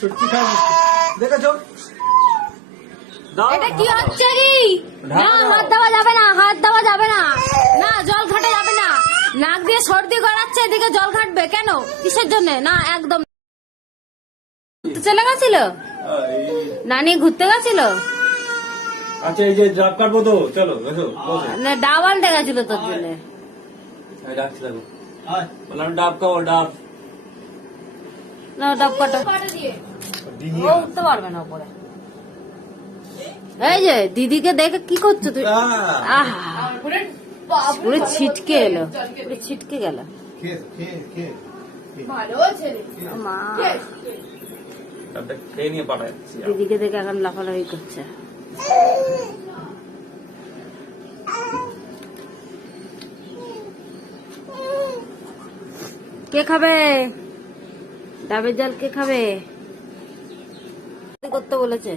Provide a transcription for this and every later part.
সত্যি খাই দেখেছ এটা কি হচ্ছে কি না হাত দেওয়া যাবে না হাত দেওয়া যাবে না। না জল ঘাটে যাবে না। নাক দিয়ে সর্দি গড়াচ্ছে এদিকে জল ঘাটবে। কেন? কিসের জন্য? না একদম। ঘুরতে চলে গেছিল? নানি ঘুরতে গেছিল? আচ্ছা এই যে কাটবো তো চলো না ডাবাল গেছিল তোর জন্য। ডাব ডাব। না ডাব কাটো। ও উঠতে পারবে না উপরে। এই যে দিদিকে দেখে কি করছ তুই? আহ পুরো ছিটকে এলো। পুরো ছিটকে গেল। দিদিকে দেখে এখন লাফালাফি করছে। কে খাবে? ডাবের জল কে খাবে? করতে বলেছে।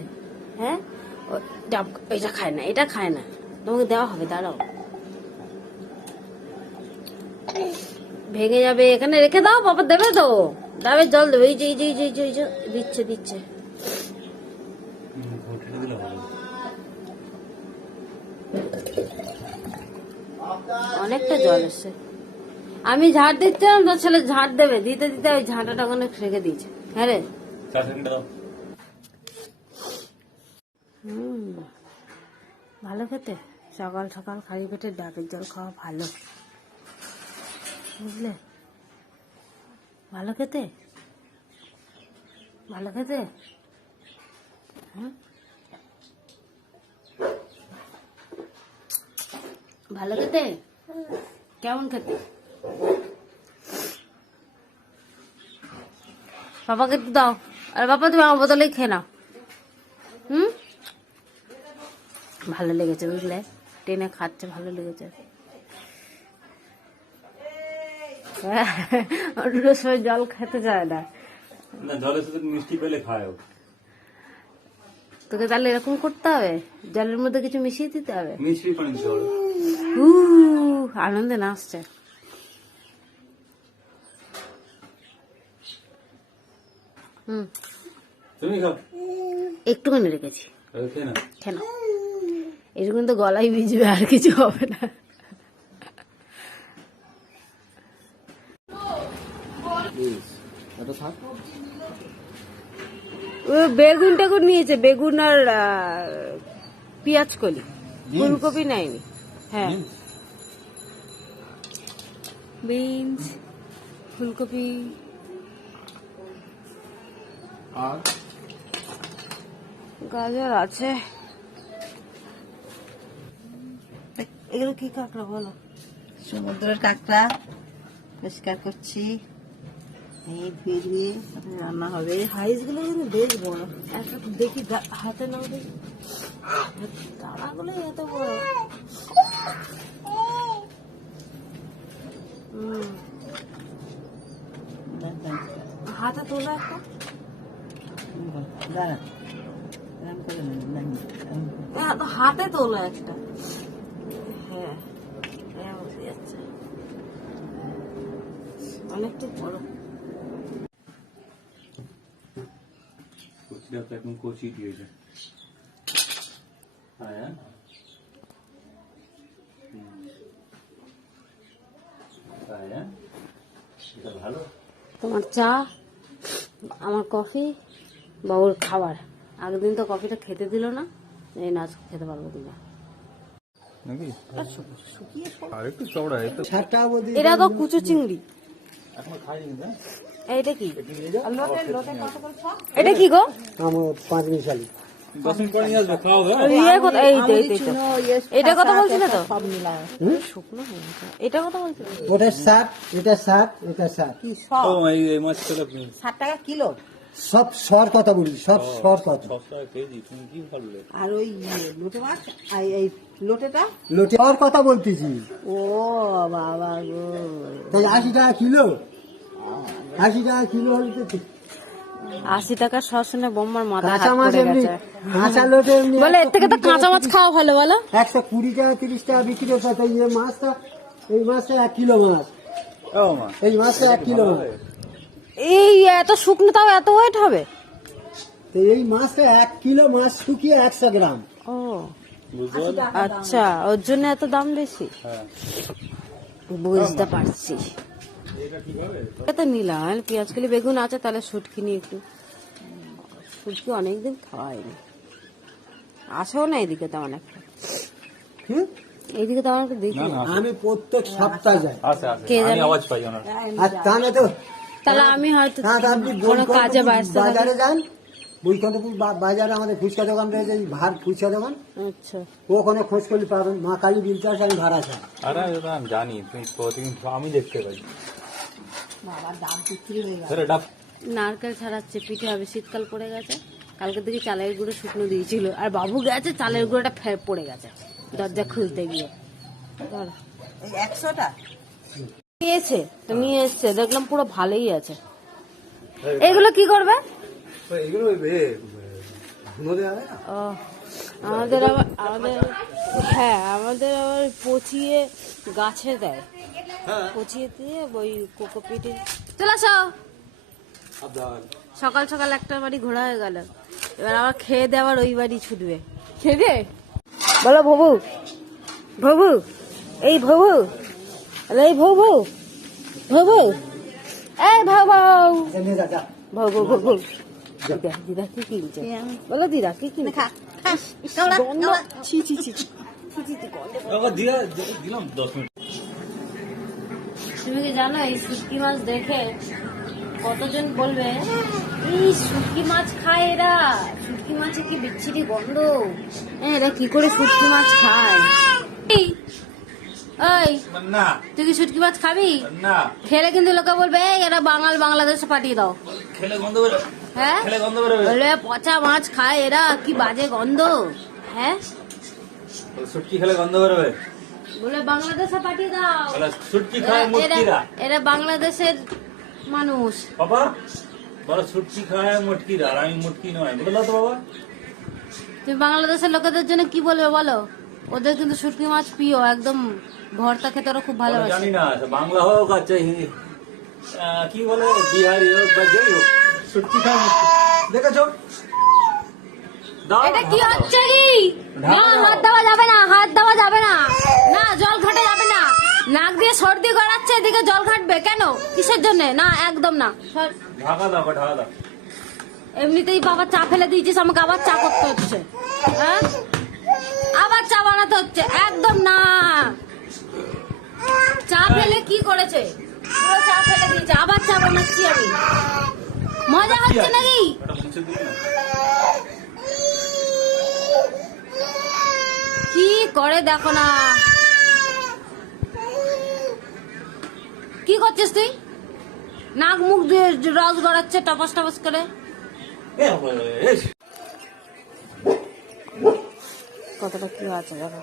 হ্যাঁ? ডাব এটা খায় না এটা খায় না। তোমাকে দেওয়া হবে দাঁড়াও। ভেঙে যাবে এখানে রেখে দাও বাবা দেবে তো। ডাবের জল দেবে এই যে এই যে এই যে, এই যে, দিচ্ছে দিচ্ছে। অনেকটা জল এসছে। আমি ঝাড় দিচ্ছিলাম তোর ছেলে ঝাড় দেবে। দিতে দিতে ওই ঝাঁটাটা ওখানে রেখে দিয়েছে। হ্যাঁ রে। ভালো খেতে। সকাল সকাল খালি পেটে ডাবের জল খাওয়া ভালো। বুঝলে? ভালো খেতে? ভালো খেতে? হুম? ভালো খেতে? কেমন খেতে? বাবাকে একটু দাও। আর বাবা তুমি আমার বোতলেই খেয়ে নাও। হুম? ভালো লেগেছে বুঝলে? টেনে খাচ্ছে ভালো লেগেছে। অন্য সময় জল খেতে চায় না। না জলের সাথে মিষ্টি পেলে খায় তোকে তাহলে এরকম করতে হবে? জলের মধ্যে কিছু মিশিয়ে দিতে হবে? মিষ্টি পানি আনন্দে নাচছে। তুমি খাও। একটুখানি রেখেছি। কেন এরকম তো গলায় ভিজবে আর কিছু হবে না। ও বেগুন টেগুন নিয়েছে বেগুন আর পেঁয়াজ কলি। ফুলকপি নেয়নি। হ্যাঁ। বিনস ফুলকপি আর? গাজর আছে। এগুলো কি কাঁকড়া বলো? সমুদ্রের কাঁকড়া পরিষ্কার করছি। এই বেরিয়ে রান্না হবে। সাইজগুলো কিন্তু বেশ বড়। একটা দেখি হাতে নাও দেখি। তারাগুলো এত বড়। হাতে তোলা একটা দাঁড়া এরম করে না, না, না, এরম করে। হ্যাঁ, তো হাতে তোলা একটা। হ্যাঁ হ্যাঁ বুঝে যাচ্ছে অনেকটা বড়। কচিটা তো এখন কচি দিয়েছে হ্যাঁ হ্যাঁ? ভালো। তোমার চা আমার কফি। বাবুর খাবার। আগের দিন তো কফিটা খেতে দিল না এই নাচ খেতে পারব বদি এটা তো কুচো চিংড়ি। এখনও খাইনি না এইটা কি? এটা কি গো? পাঁচ মিশালি হ্যাঁ? ইয়ে কথা তো, তো। এটা কথা শুকনো এটা ওটা এটা এটা ষাট টাকা কিলো। সব সর কথা বলি সব সর কথা। টাকা আর ওই লোটে মাছ আর এই লোটেটা? লোটে সর কথা বলতেছি। ও বাবা গো। তাই আশি টাকা কিলো? আশি টাকা কিলো হলে তো। আশি টাকার সসনে বোম্বার মাথা কাঁচা মাছ এমনি কাঁচা লোটে এমনি বলে এর থেকে তো কাঁচা মাছ খাওয়া ভালো বলো। একশো কুড়ি টাকা তিরিশ টাকা বিক্রি হচ্ছে তো এই মাছটা এই মাছটা এক কিলো মাছ। ও এই মাছটা এক কিলো মাছ। এই এত শুকনো তাও এত ওয়েট হবে? তো এই মাছটা এক কিলো মাছ শুকিয়ে একশো গ্রাম। ও। আচ্ছা ওর জন্য এত দাম বেশি? হ্যাঁ। বুঝতে পারছি। এটা নিলাম আর পেঁয়াজ কলি বেগুন আছে তাহলে শুটকি নিয়ে একটু। শুটকি অনেকদিন খাওয়াইনি। আসেও না এদিকে তেমন একটা। হুম? এইদিকে তেমন একটা দেখি আমি প্রত্যেক সপ্তাহে যাই। আছে আছে কে আমি জানে? আওয়াজ পাই ওনার। আর তাহলে তো তাহলে আমি হয়তো হ্যাঁ, কোনো কাজে বাজারে যান। বৈকুণ্ঠপুর বা- বাজারে আমাদের ফুচকা দোকান রয়েছে ভাত ফুচকা দোকান। আচ্ছা। ওখানে খোঁজ করলে পাবেন মা কালী বিলচার আমি ভাড়া চাই আরে আমি জানি তুমি প্রতিদিন আমি দেখতে পাই। আরে ডাব নারকেল ছাড়াচ্ছে পিঠে হবে শীতকাল পড়ে গেছে। কালকে থেকে চালের গুঁড়ো শুকনো দিয়েছিল। আর বাবু গেছে চালের গুঁড়োটা ফের পড়ে গেছে দরজা খুলতে গিয়ে। ধরো। একশোটা? নিয়েছে তো নিয়ে এসছে দেখলাম পুরো ভালোই আছে। এগুলো কি করবে? আমাদের আবার আমাদের হ্যাঁ আমাদের আবার পচিয়ে গাছে দেয়। পচিয়ে দিয়ে ওই কোকোপিটে চলে আসো। সকাল সকাল একটা বাড়ি ঘোরা হয়ে গেল। এবার আবার খেয়ে দিয়ে আবার ওই বাড়ি ছুটবে। খেয়ে দে বলো ভবু। ভবু এই ভবু। আরে এই ভবু ভবু এই ভাবু এনে যা যা। ভৌ ভৌ ভৌ ভৌ। দিদা দিদা কি কিনছে? বলো দিদা কি কিনছে? গন্ধ। ছি ছি ছি তুমি কি জানো এই শুটকি মাছ দেখে কতজন বলবে এই শুটকি মাছ খায় এরা। শুটকি মাছে কি বিচ্ছিরি গন্ধ? এ, এরা কি করে শুটকি মাছ খায়? এই, ওই তুই কি শুটকি মাছ খাবি? না খেলে কিন্তু লোকে বলবে এই বাঙাল বাংলাদেশে পাঠিয়ে দাও। খেলে গন্ধ হ্যাঁ? বলবে পচা মাছ খায় এরা কি বাজে গন্ধ? হ্যাঁ? সুটকি খেলে গন্ধ বেরোবে। বলে বাংলাদেশে পাঠিয়ে দাও। সুটকি খায় মুটকিরা। এরা- বাংলাদেশের মানুষ। বাবা বলো সুটকি খায় মুটকিরা। আর আমি মুটকি নয়। বলে তো বাবা। তুমি বাংলাদেশের লোকেদের জন্য কি বলবে বলো? ওদের কিন্তু শুটকি মাছ প্রিয় একদম ভর্তা খেতে ওরা খুব ভালোবাসে। জানি না বাংলা হোক আর চাই কি বলে বিহারি হোক বা যেই হোক। সুটকি খায় দেখেছ? এটা কি হচ্ছে কি না হাত দেওয়া যাবে না হাত দেওয়া যাবে না। না জল ঘাটে যাবে না। নাক দিয়ে সর্দি গড়াচ্ছে এদিকে জল ঘাটবে। কেন? কিসের জন্য? না একদম না। ঢাকা দাও ঢাকা দাও। এমনিতেই বাবা চা ফেলে দিয়েছিস আমাকে আবার চা করতে হচ্ছে। হ্যাঁ? বানাতে হচ্ছে একদম না চা ফেলে কি করেছে পুরো চা ফেলে দিয়েছে আবার চা বানাচ্ছি আমি মজা হচ্ছে নাকি কি করে দেখো না কি করছিস তুই নাক মুখ দিয়ে রস গড়াচ্ছে টপাস টপাস করে এ বাবা, এস। কতটা কি আছে দেখো।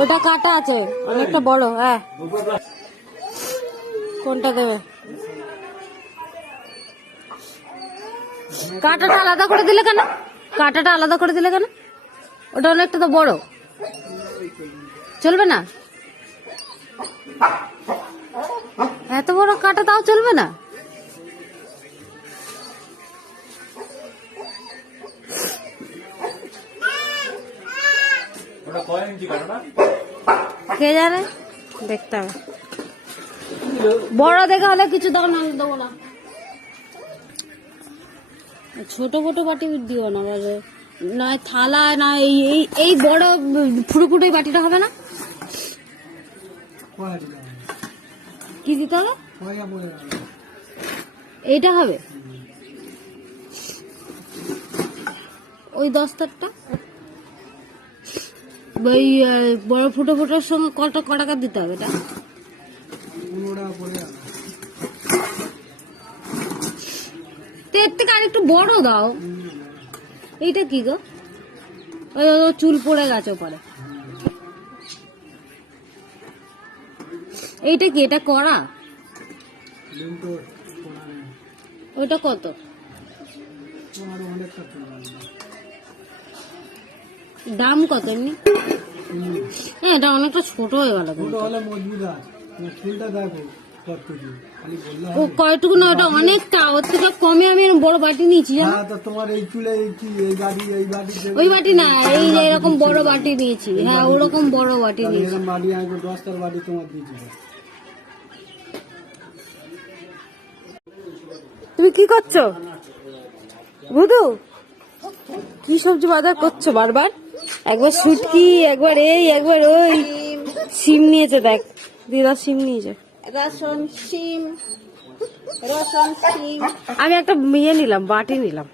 ওটা কাটা আছে, অনেকটা বড় হ্যাঁ। কোনটা দেবে? কাঁটাটা আলাদা করে দিলে কেন? কাঁটাটা আলাদা করে দিলে কেন? ওটা অনেকটা তো বড়। চলবে না? এত বড় কাঁটা তাও চলবে না? কে জানে? দেখতে হবে। বড় দেখে হলে কিছু দাও না দেবো না। ছোট ছোট বাটি দিও না নয় থালা না এই এই বড় ফুটো এই বাটিটা হবে না? কি দিতে হবে? এইটা হবে? ওই দশটারটা? ওই বড় ফুটো ফুটোর সঙ্গে কটা ক টাকা দিতে হবে এটা? এর থেকে আরেকটু বড় দাও। এইটা কি গো? চুল পড়ে গেছে পরে এইটা কি, এটা করা ওইটা কত? দাম কত এমনি? হ্যাঁ এটা অনেকটা ছোট হয়ে গেল ও কয়টুকু না ওটা অনেকটা ওর থেকে কমে আমি বড় বাটি নিয়েছি জানো? হ্যাঁ তোমার এই চুলে এই কি এই বাড়ি ওই বাটি না এই এরকম বড় বাটি নিয়েছি। হ্যাঁ ওরকম বড় বাটি নিয়েছি। দশটার তোমার তুমি কি করছ? ভুদু কি সবজি বাজার করছ বারবার? একবার শুটকি একবার এই একবার ওই। সিম নিয়েছে দেখ। দিদা সিম নিয়েছে। রসুন সিম রসুন সিম আমি একটা ইয়ে নিলাম বাটি নিলাম।